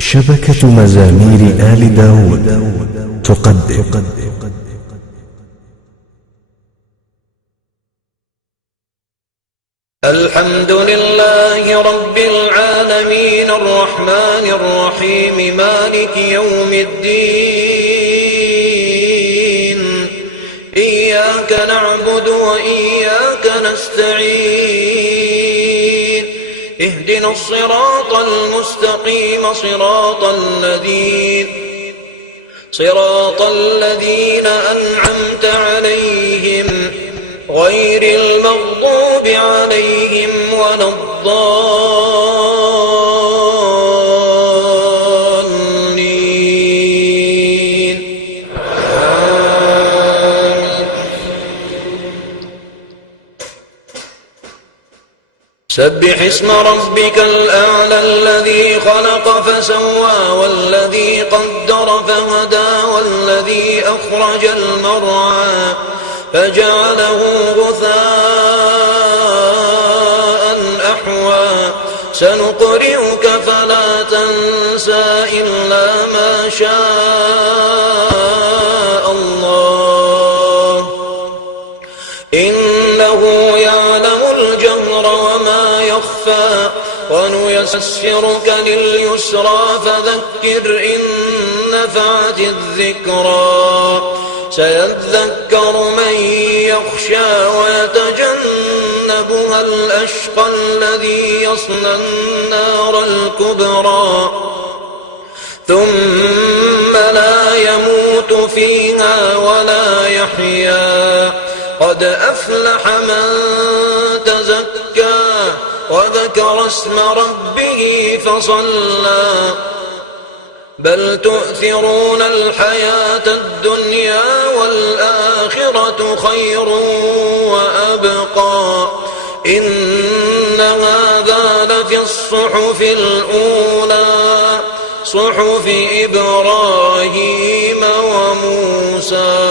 شبكة مزامير آل داود تقدم الحمد لله رب العالمين الرحمن الرحيم مالك يوم الدين إياك نعبد وإياك نستعين اهدنا الصراط المستقيم صراط الذين أنعمت عليهم غير المغضوب عليهم ولا الضالين سبح اسم ربك الأعلى الذي خلق فسوى والذي قدر فهدى والذي أخرج المرعى فجعله غثاء أحوى سنقرئك فلا تنسى إلا ما شاء الله إنه يعلم الجهر وما يخفى ونيسرك لليسرى فذكر إن نفعت الذكرى سيذكر من يخشى ويتجنبها الأشقى الذي يصلى النار الكبرى ثم لا يموت فيها ولا يحيا قد أفلح من تزكى وذكر اسم ربه فصلى بل تؤثرون الحياة الدنيا والآخرة خير وأبقى إن هذا لفي الصحف الأولى صحف إبراهيم وموسى